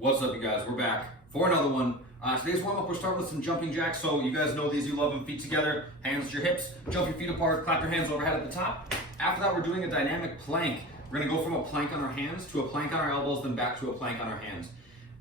What's up, you guys? We're back for another one. Today's warm-up, we're starting with some jumping jacks. So you guys know these, you love them. Feet together, hands to your hips, jump your feet apart, clap your hands overhead at the top. After that, we're doing a dynamic plank. We're gonna go from a plank on our hands to a plank on our elbows, then back to a plank on our hands.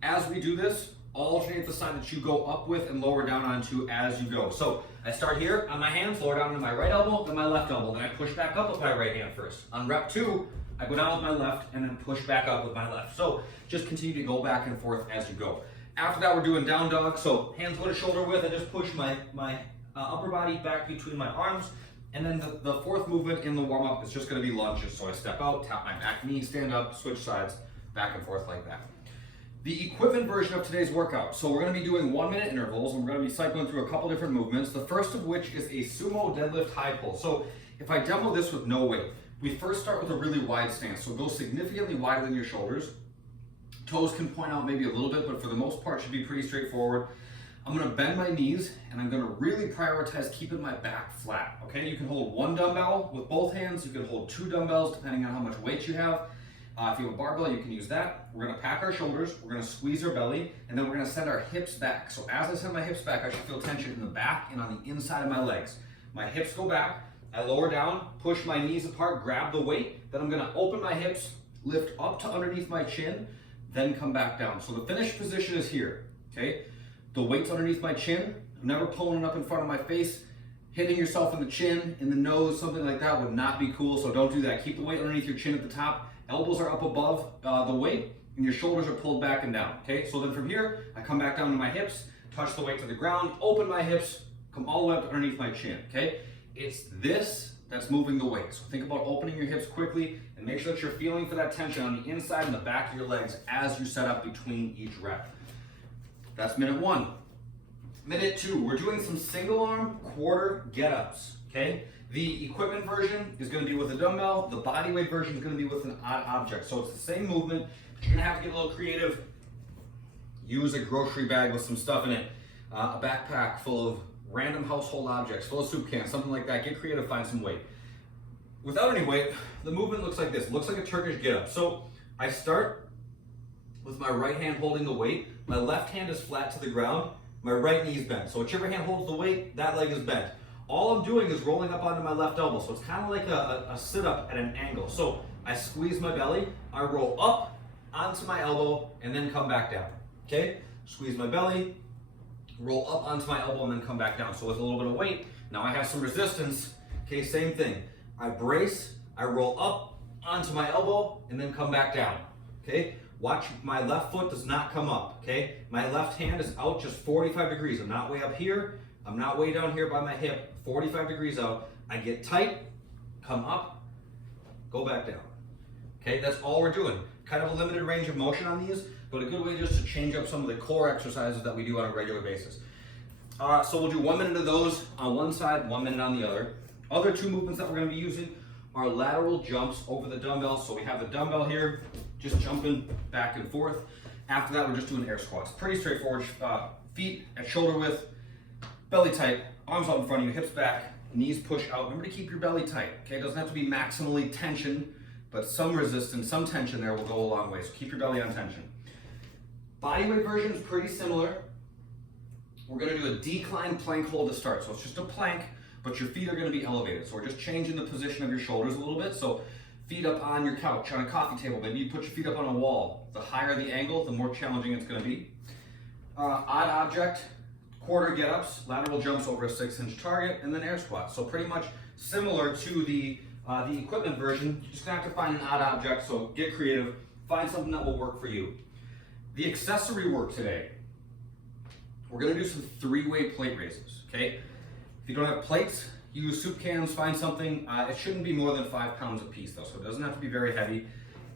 As we do this, alternate the side that you go up with and lower down onto as you go. So I start here on my hands, lower down to my right elbow, then my left elbow. Then I push back up with my right hand first. On rep 2, I go down with my left and then push back up with my left. So just continue to go back and forth as you go. After that, we're doing down dog. So hands go to shoulder width. I just push my upper body back between my arms. And then the fourth movement in the warm up is just gonna be lunges. So I step out, tap my back knee, stand up, switch sides, back and forth like that. The equipment version of today's workout. So we're gonna be doing 1-minute intervals and we're gonna be cycling through a couple different movements. The first of which is a sumo deadlift high pull. So if I demo this with no weight, we first start with a really wide stance. So go significantly wider than your shoulders. Toes can point out maybe a little bit, but for the most part should be pretty straightforward. I'm gonna bend my knees and I'm gonna really prioritize keeping my back flat, okay? You can hold 1 dumbbell with both hands. You can hold 2 dumbbells depending on how much weight you have. If you have a barbell, you can use that. We're gonna pack our shoulders, we're gonna squeeze our belly, and then we're gonna send our hips back. So as I send my hips back, I should feel tension in the back and on the inside of my legs. My hips go back, I lower down, push my knees apart, grab the weight, then I'm gonna open my hips, lift up to underneath my chin, then come back down. So the finished position is here, okay? The weight's underneath my chin. I'm never pulling it up in front of my face. Hitting yourself in the chin, in the nose, something like that would not be cool, so don't do that. Keep the weight underneath your chin at the top. Elbows are up above the weight, and your shoulders are pulled back and down, okay? So then from here, I come back down to my hips, touch the weight to the ground, open my hips, come all the way up underneath my chin, okay? It's this that's moving the weight. So think about opening your hips quickly and make sure that you're feeling for that tension on the inside and the back of your legs as you set up between each rep. That's minute 1. Minute 2, we're doing some single arm quarter get-ups, okay? The equipment version is gonna be with a dumbbell. The body weight version is gonna be with an odd object. So it's the same movement, but you're gonna have to get a little creative. Use a grocery bag with some stuff in it, a backpack full of random household objects, full of soup cans, something like that. Get creative, find some weight. Without any weight, the movement looks like this. It looks like a Turkish get-up. So I start with my right hand holding the weight. My left hand is flat to the ground. My right knee is bent. So whichever hand holds the weight, that leg is bent. All I'm doing is rolling up onto my left elbow. So it's kind of like a sit-up at an angle. So I squeeze my belly, I roll up onto my elbow, and then come back down, okay? Squeeze my belly, roll up onto my elbow, and then come back down. So with a little bit of weight, now I have some resistance, okay? Same thing. I brace, I roll up onto my elbow, and then come back down, okay? Watch, my left foot does not come up, okay? My left hand is out just 45 degrees. I'm not way up here. I'm not way down here by my hip. 45 degrees out. I get tight, come up, go back down. Okay, that's all we're doing. Kind of a limited range of motion on these, but a good way just to change up some of the core exercises that we do on a regular basis. So we'll do 1 minute of those on one side, 1 minute on the other. Other 2 movements that we're gonna be using are lateral jumps over the dumbbell. So we have the dumbbell here, just jumping back and forth. After that, we're just doing air squats. Pretty straightforward. Feet at shoulder width, belly tight, arms out in front of you, hips back, knees push out. Remember to keep your belly tight, okay? It doesn't have to be maximally tension, but some resistance, some tension there will go a long way. So keep your belly on tension. Body weight version is pretty similar. We're gonna do a decline plank hold to start. So it's just a plank, but your feet are gonna be elevated. So we're just changing the position of your shoulders a little bit. So feet up on your couch, on a coffee table. Maybe you put your feet up on a wall. The higher the angle, the more challenging it's gonna be. Odd object, quarter get-ups, lateral jumps over a 6-inch target, and then air squats. So pretty much similar to the equipment version. You're just gonna have to find an odd object, so get creative, find something that will work for you. The accessory work today, we're gonna do some 3-way plate raises, okay? If you don't have plates, use soup cans, find something. It shouldn't be more than 5 pounds a piece though, so it doesn't have to be very heavy.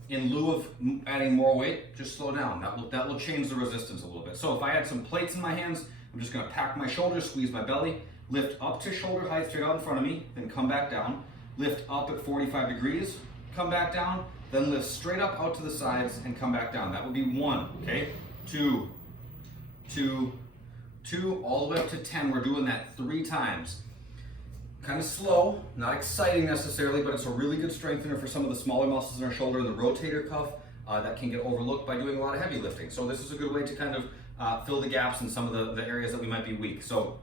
In lieu of adding more weight, just slow down. That will change the resistance a little bit. So if I had some plates in my hands, I'm just gonna pack my shoulders, squeeze my belly, lift up to shoulder height straight out in front of me, then come back down. Lift up at 45 degrees, come back down, then lift straight up out to the sides and come back down. That would be 1, okay? 2, 2, 2, all the way up to 10. We're doing that 3 times. Kind of slow, not exciting necessarily, but it's a really good strengthener for some of the smaller muscles in our shoulder and the rotator cuff. that can get overlooked by doing a lot of heavy lifting. So this is a good way to kind of fill the gaps in some of the areas that we might be weak. So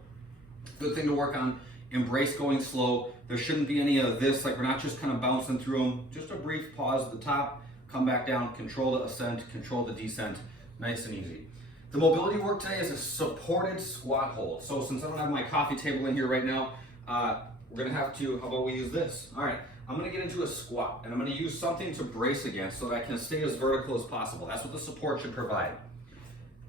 good thing to work on. Embrace going slow. There shouldn't be any of this, like we're not just kind of bouncing through them. Just a brief pause at the top, come back down, control the ascent, control the descent, nice and easy. The mobility work today is a supported squat hold. So since I don't have my coffee table in here right now, we're gonna have to, how about we use this? All right, I'm gonna get into a squat and I'm gonna use something to brace against so that I can stay as vertical as possible. That's what the support should provide.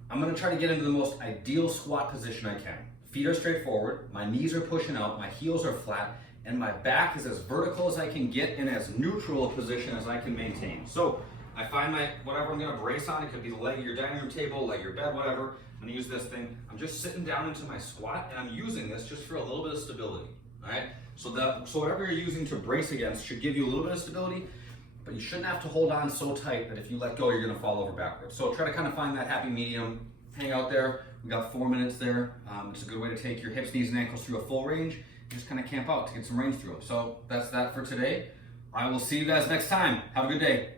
I'm gonna try to get into the most ideal squat position I can. Feet are straight forward, my knees are pushing out, my heels are flat, and my back is as vertical as I can get in as neutral a position as I can maintain. So I find whatever I'm gonna brace on, it could be the leg of your dining room table, leg of your bed, whatever. I'm gonna use this thing. I'm just sitting down into my squat and I'm using this just for a little bit of stability, all right? So whatever you're using to brace against should give you a little bit of stability, but you shouldn't have to hold on so tight that if you let go, you're gonna fall over backwards. So try to kind of find that happy medium, hang out there. We got 4 minutes there. It's a good way to take your hips, knees, and ankles through a full range. You just kind of camp out to get some range through them. So that's that for today. I will see you guys next time. Have a good day.